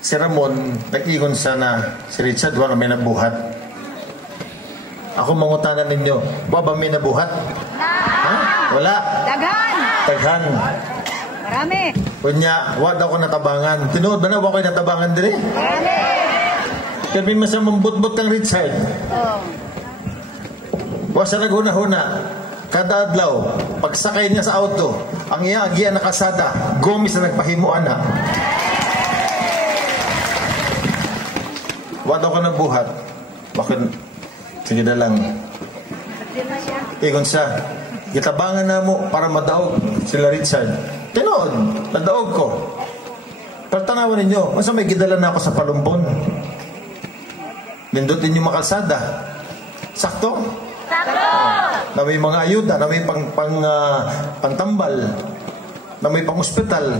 Si Ramon, nag-igon sana si Richard, wala may nabuhat. Ako mangutanan ninyo, ba may nabuhat? Ha? Wala. Daghan. Marami. Kunya, wala ako natabangan. Tinuod ba na, wala ko natabangan din eh? Marami. Kami masa mambut-but ng Richard. Wala sa naguna-huna. Kada adlaw, pagsakay niya sa auto, ang iya nakasada, gomis na nagpahimuan na. Wala ko na buhat. Bakit? Sige na lang. Igon siya. Gitabangan na mo para madaog sila Richard. Tinood, nadaog ko. Pero tanawan ninyo, masa may gidala na ako sa Palumpon. Nindutin yung makalsada. Sakto? Sakto! Na may mga ayuda, na may pangtambal, na may pang-ospital.